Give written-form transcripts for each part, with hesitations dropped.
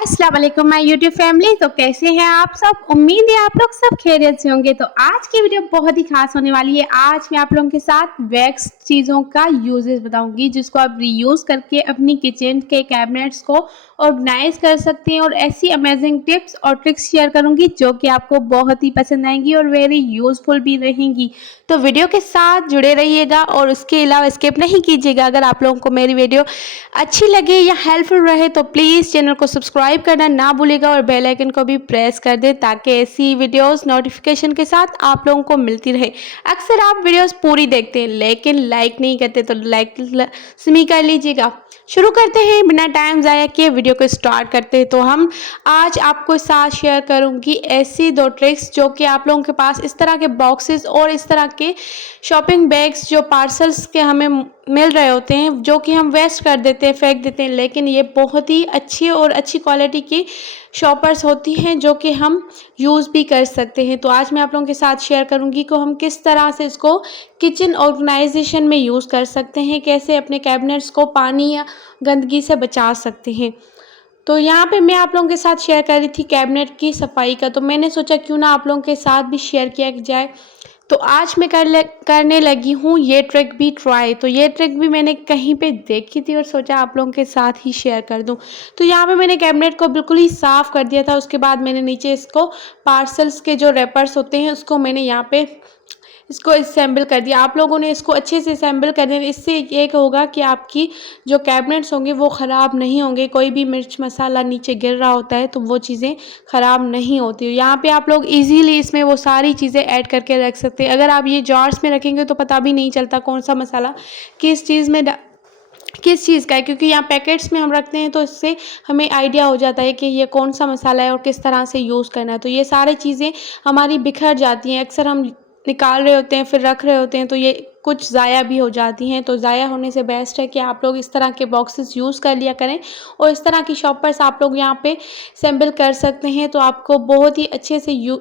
अस्सलाम वालेकुम my YouTube family. तो कैसे हैं आप सब? उम्मीद है आप लोग सब खैरियत से होंगे। तो आज की वीडियो बहुत ही खास होने वाली है। आज मैं आप लोगों के साथ वैक्स चीज़ों का यूजेस बताऊंगी जिसको आप रीयूज़ करके अपनी किचन के कैबिनेट्स को ऑर्गेनाइज कर सकते हैं और ऐसी अमेजिंग टिप्स और ट्रिक्स शेयर करूंगी जो कि आपको बहुत ही पसंद आएंगी और वेरी यूजफुल भी रहेंगी। तो वीडियो के साथ जुड़े रहिएगा और उसके अलावा स्किप नहीं कीजिएगा। अगर आप लोगों को मेरी वीडियो अच्छी लगे या हेल्पफुल रहे तो प्लीज़ चैनल को सब्सक्राइब करना ना भूलिएगा और बेल आइकन को भी प्रेस कर दें ताकि ऐसी वीडियोस नोटिफिकेशन के साथ आप लोगों को मिलती रहे। अक्सर आप वीडियोस पूरी देखते हैं लेकिन लाइक नहीं करते, तो लाइक लाजमी कर लीजिएगा। शुरू करते हैं, बिना टाइम ज़ाया किए वीडियो को स्टार्ट करते हैं। तो हम आज आपको साथ शेयर करूंगी ऐसी दो ट्रिक्स जो कि आप लोगों के पास इस तरह के बॉक्सेस और इस तरह के शॉपिंग बैग्स जो पार्सल्स के हमें मिल रहे होते हैं, जो कि हम वेस्ट कर देते हैं, फेंक देते हैं, लेकिन ये बहुत ही अच्छी और अच्छी क्वालिटी की शॉपर्स होती हैं जो कि हम यूज़ भी कर सकते हैं। तो आज मैं आप लोगों के साथ शेयर करूंगी कि हम किस तरह से इसको किचन ऑर्गेनाइजेशन में यूज़ कर सकते हैं, कैसे अपने कैबिनेट्स को पानी या गंदगी से बचा सकते हैं। तो यहाँ पे मैं आप लोगों के साथ शेयर कर रही थी कैबिनेट की सफाई का, तो मैंने सोचा क्यों ना आप लोगों के साथ भी शेयर किया जाए। तो आज मैं करने लगी हूँ ये ट्रिक भी ट्राई। तो ये ट्रिक भी मैंने कहीं पे देखी थी और सोचा आप लोगों के साथ ही शेयर कर दूँ। तो यहाँ पे मैंने कैबिनेट को बिल्कुल ही साफ़ कर दिया था। उसके बाद मैंने नीचे इसको पार्सल्स के जो रैपर्स होते हैं उसको मैंने यहाँ पे इसको असेंबल कर दिया। आप लोगों ने इसको अच्छे से असेंबल कर देना। इससे ये होगा कि आपकी जो कैबिनेट्स होंगे वो ख़राब नहीं होंगे। कोई भी मिर्च मसाला नीचे गिर रहा होता है तो वो चीज़ें ख़राब नहीं होती। यहाँ पे आप लोग इजीली इसमें वो सारी चीज़ें ऐड करके रख सकते हैं। अगर आप ये जार्स में रखेंगे तो पता भी नहीं चलता कौन सा मसाला किस चीज़ में किस चीज़ का है, क्योंकि यहाँ पैकेट्स में हम रखते हैं तो इससे हमें आइडिया हो जाता है कि ये कौन सा मसाला है और किस तरह से यूज़ करना है। तो ये सारी चीज़ें हमारी बिखर जाती हैं। अक्सर हम निकाल रहे होते हैं फिर रख रहे होते हैं तो ये कुछ ज़ाया भी हो जाती हैं। तो ज़ाया होने से बेस्ट है कि आप लोग इस तरह के बॉक्सेस यूज़ कर लिया करें और इस तरह की शॉपर्स आप लोग यहाँ पे असेंबल कर सकते हैं। तो आपको बहुत ही अच्छे से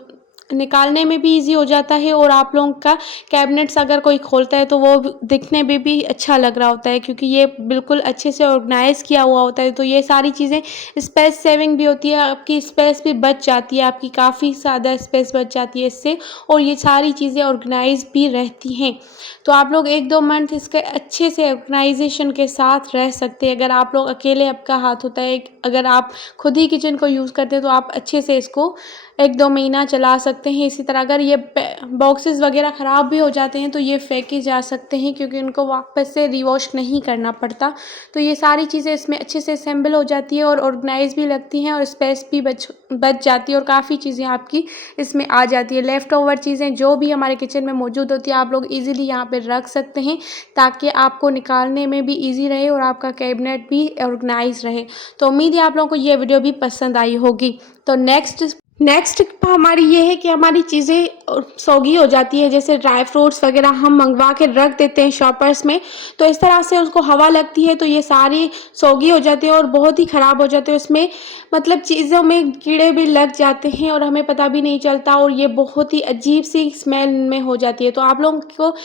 निकालने में भी इजी हो जाता है और आप लोगों का कैबिनेट्स अगर कोई खोलता है तो वो दिखने में भी अच्छा लग रहा होता है, क्योंकि ये बिल्कुल अच्छे से ऑर्गेनाइज किया हुआ होता है। तो ये सारी चीज़ें स्पेस सेविंग भी होती है, आपकी स्पेस भी बच जाती है, आपकी काफ़ी ज़्यादा स्पेस बच जाती है इससे, और ये सारी चीज़ें ऑर्गेनाइज भी रहती हैं। तो आप लोग 1-2 मंथ इसके अच्छे से ऑर्गेनाइजेशन के साथ रह सकते हैं। अगर आप लोग अकेले आपका हाथ होता है, अगर आप खुद ही किचन को यूज़ करते हैं तो आप अच्छे से इसको 1-2 महीना चला सकते हैं। इसी तरह अगर ये बॉक्सेस वगैरह ख़राब भी हो जाते हैं तो ये फेंके जा सकते हैं, क्योंकि उनको वापस से रिवॉश नहीं करना पड़ता। तो ये सारी चीज़ें इसमें अच्छे से असेंबल हो जाती है और ऑर्गेनाइज भी लगती हैं और स्पेस भी बच जाती है और काफ़ी चीज़ें आपकी इसमें आ जाती है। लेफ़्ट ओवर चीज़ें जो भी हमारे किचन में मौजूद होती है आप लोग ईज़िली यहाँ पर रख सकते हैं ताकि आपको निकालने में भी ईज़ी रहे और आपका कैबिनेट भी ऑर्गेनाइज रहे। तो उम्मीद है आप लोगों को ये वीडियो भी पसंद आई होगी। तो नेक्स्ट हमारी ये है कि हमारी चीज़ें सौगी हो जाती है, जैसे ड्राई फ्रूट्स वगैरह हम मंगवा के रख देते हैं शॉपर्स में, तो इस तरह से उसको हवा लगती है तो ये सारी सौगी हो जाती है और बहुत ही ख़राब हो जाते हैं। उसमें मतलब चीज़ों में कीड़े भी लग जाते हैं और हमें पता भी नहीं चलता और ये बहुत ही अजीब सी स्मेल में हो जाती है। तो आप लोगों को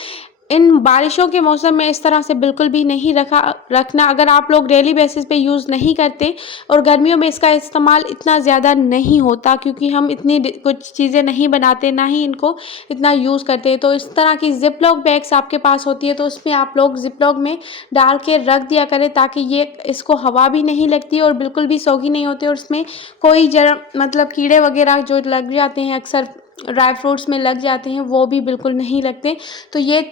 इन बारिशों के मौसम में इस तरह से बिल्कुल भी नहीं रखना। अगर आप लोग डेली बेसिस पे यूज़ नहीं करते और गर्मियों में इसका इस्तेमाल इतना ज़्यादा नहीं होता, क्योंकि हम इतनी कुछ चीज़ें नहीं बनाते, ना ही इनको इतना यूज़ करते, तो इस तरह की जिप लॉक बैग्स आपके पास होती है तो उसमें आप लोग जिप लॉक में डाल के रख दिया करें ताकि ये इसको हवा भी नहीं लगती और बिल्कुल भी सौगी नहीं होती और उसमें कोई मतलब कीड़े वगैरह जो लग जाते हैं, अक्सर ड्राई फ्रूट्स में लग जाते हैं, वो भी बिल्कुल नहीं लगते। तो ये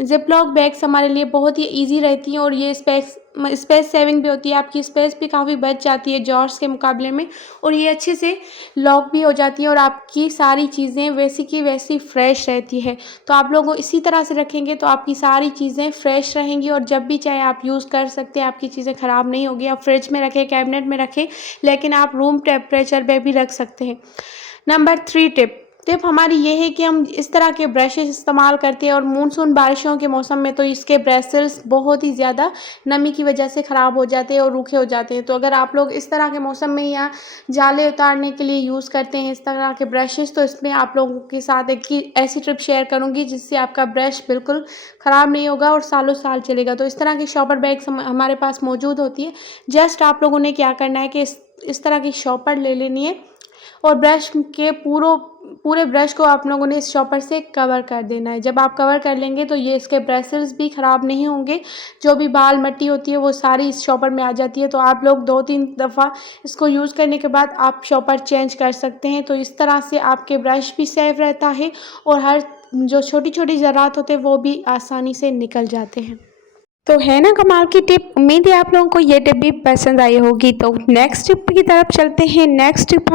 जिप लॉक बैग्स हमारे लिए बहुत ही इजी रहती हैं और ये स्पेस सेविंग भी होती है, आपकी स्पेस भी काफ़ी बच जाती है जॉर्स के मुकाबले में, और ये अच्छे से लॉक भी हो जाती है और आपकी सारी चीज़ें वैसी की वैसी फ्रेश रहती है। तो आप लोगों इसी तरह से रखेंगे तो आपकी सारी चीज़ें फ्रेश रहेंगी और जब भी चाहे आप यूज़ कर सकते हैं, आपकी चीज़ें ख़राब नहीं होगी। आप फ्रिज में रखें, कैबिनेट में रखें, लेकिन आप रूम टेम्परेचर पे भी रख सकते हैं। नंबर 3 टिप, टिप हमारी ये है कि हम इस तरह के ब्रशेज़ इस्तेमाल करते हैं और मानसून बारिशों के मौसम में तो इसके ब्रेसल्स बहुत ही ज़्यादा नमी की वजह से ख़राब हो जाते हैं और रूखे हो जाते हैं। तो अगर आप लोग इस तरह के मौसम में या जाले उतारने के लिए यूज़ करते हैं इस तरह के ब्रशेज़, तो इसमें आप लोगों के साथ एक ही ऐसी टिप शेयर करूँगी जिससे आपका ब्रश बिल्कुल ख़राब नहीं होगा और सालों साल चलेगा। तो इस तरह की शॉपर बैग्स हमारे पास मौजूद होती है। जस्ट आप लोगों ने क्या करना है कि इस तरह की शॉपर ले लेनी है और ब्रश के पूरे ब्रश को आप लोगों ने इस शॉपर से कवर कर देना है। जब आप कवर कर लेंगे तो ये इसके ब्रेसल्स भी ख़राब नहीं होंगे। जो भी बाल मिट्टी होती है वो सारी इस शॉपर में आ जाती है। तो आप लोग 2-3 दफ़ा इसको यूज़ करने के बाद आप शॉपर चेंज कर सकते हैं। तो इस तरह से आपके ब्रश भी सेफ रहता है और हर जो छोटी-छोटी ज़रात होते हैं वो भी आसानी से निकल जाते हैं। तो है ना कमाल की टिप। उम्मीद है आप लोगों को ये टिप भी पसंद आई होगी। तो नेक्स्ट टिप की तरफ चलते हैं। नेक्स्ट टिप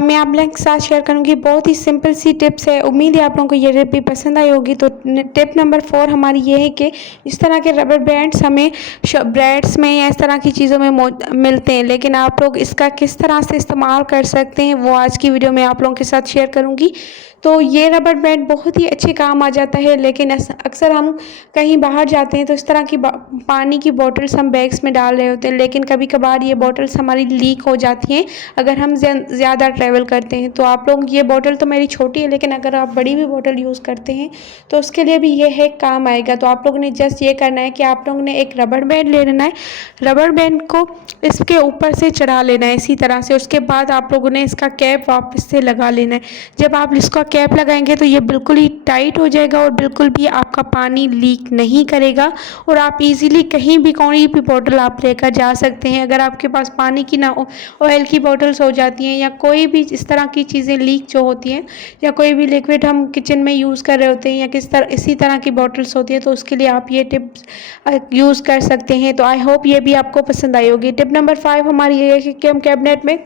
मैं आप लोगों के साथ शेयर करूंगी। बहुत ही सिंपल सी टिप्स है। उम्मीद है आप लोगों को ये टिप भी पसंद आई होगी। तो टिप नंबर 4 हमारी ये है कि इस तरह के रबर बैंड्स हमें ब्रेड्स में या इस तरह की चीज़ों में मिलते हैं, लेकिन आप लोग इसका किस तरह से इस्तेमाल कर सकते हैं वो आज की वीडियो में आप लोगों के साथ शेयर करूँगी। तो ये रबर बैंड बहुत ही अच्छे काम आ जाता है, लेकिन अक्सर हम कहीं बाहर जाते हैं तो इस तरह की पानी की बॉटल्स हम बैग्स में डाल रहे होते हैं, लेकिन कभी कभार ये बॉटल्स हमारी लीक हो जाती हैं अगर हम ज़्यादा ट्रैवल करते हैं। तो आप लोग, ये बॉटल तो मेरी छोटी है, लेकिन अगर आप बड़ी भी बॉटल यूज़ करते हैं तो उसके लिए भी ये है काम आएगा। तो आप लोगों ने जस्ट ये करना है कि आप लोगों ने एक रबर बैंड ले लेना है, रबर बैंड को इसके ऊपर से चढ़ा लेना है इसी तरह से। उसके बाद आप लोगों ने इसका कैप वापस से लगा लेना है। जब आप इसका कैप लगाएंगे तो ये बिल्कुल ही टाइट हो जाएगा और बिल्कुल भी आपका पानी लीक नहीं करेगा और आप इजीली कहीं भी कोई भी बॉटल आप लेकर जा सकते हैं। अगर आपके पास पानी की ना ऑयल की बॉटल्स हो जाती हैं या कोई भी इस तरह की चीज़ें लीक जो होती हैं या कोई भी लिक्विड हम किचन में यूज़ कर रहे होते हैं या इसी तरह की बॉटल्स होती है, तो उसके लिए आप ये टिप्स यूज़ कर सकते हैं। तो आई होप ये भी आपको पसंद आई होगी। टिप नंबर 5 हमारी ये है कि हम कैबिनेट में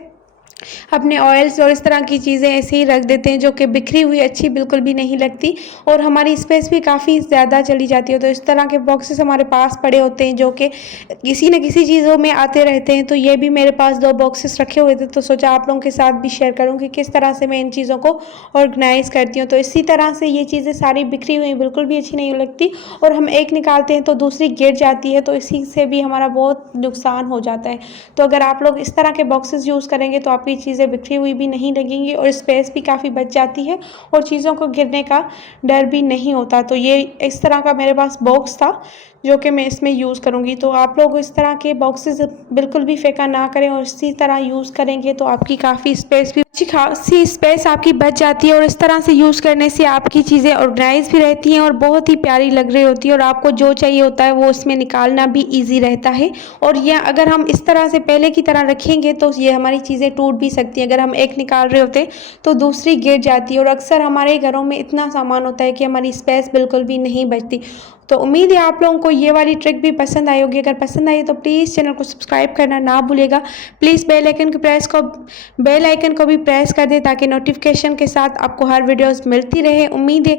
अपने ऑयल्स और इस तरह की चीज़ें ऐसे ही रख देते हैं जो कि बिखरी हुई अच्छी बिल्कुल भी नहीं लगती और हमारी स्पेस भी काफ़ी ज़्यादा चली जाती है। तो इस तरह के बॉक्सेस हमारे पास पड़े होते हैं जो कि किसी न किसी चीज़ों में आते रहते हैं। तो ये भी मेरे पास 2 बॉक्सेस रखे हुए थे, तो सोचा आप लोगों के साथ भी शेयर करूँ कि किस तरह से मैं इन चीज़ों को ऑर्गेनाइज़ करती हूँ। तो इसी तरह से ये चीज़ें सारी बिखरी हुई बिल्कुल भी अच्छी नहीं लगती और हम एक निकालते हैं तो दूसरी गिर जाती है, तो इसी से भी हमारा बहुत नुकसान हो जाता है। तो अगर आप लोग इस तरह के बॉक्सेस यूज़ करेंगे तो आपकी चीज़ें बिखरी हुई भी नहीं लगेंगी और स्पेस भी काफ़ी बच जाती है और चीज़ों को गिरने का डर भी नहीं होता। तो ये इस तरह का मेरे पास बॉक्स था जो कि मैं इसमें यूज़ करूँगी। तो आप लोग इस तरह के बॉक्सेस बिल्कुल भी फेंका ना करें और इसी तरह यूज़ करेंगे तो आपकी काफ़ी स्पेस भी अच्छी खासी स्पेस आपकी बच जाती है और इस तरह से यूज़ करने से आपकी चीज़ें ऑर्गेनाइज भी रहती हैं और बहुत ही प्यारी लग रही होती है और आपको जो चाहिए होता है वो उसमें निकालना भी ईजी रहता है। और यह अगर हम इस तरह से पहले की तरह रखेंगे तो ये हमारी चीज़ें टूट भी सकती हैं। अगर हम एक निकाल रहे होते तो दूसरी गिर जाती है और अक्सर हमारे घरों में इतना सामान होता है कि हमारी स्पेस बिल्कुल भी नहीं बचती। तो उम्मीद है आप लोगों को ये वाली ट्रिक भी पसंद आई होगी। अगर पसंद आई तो प्लीज़ चैनल को सब्सक्राइब करना ना भूलेगा। प्लीज़ बेल आइकन को भी प्रेस कर दें ताकि नोटिफिकेशन के साथ आपको हर वीडियोस मिलती रहे। उम्मीद है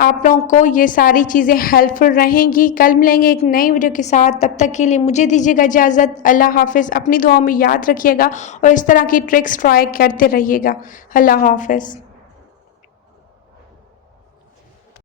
आप लोगों को ये सारी चीज़ें हेल्पफुल रहेंगी। कल मिलेंगे एक नई वीडियो के साथ, तब तक के लिए मुझे दीजिएगा इजाज़त। अल्लाह हाफिज़। अपनी दुआओं में याद रखिएगा और इस तरह की ट्रिक्स ट्राई करते रहिएगा। अल्लाह हाफिज़।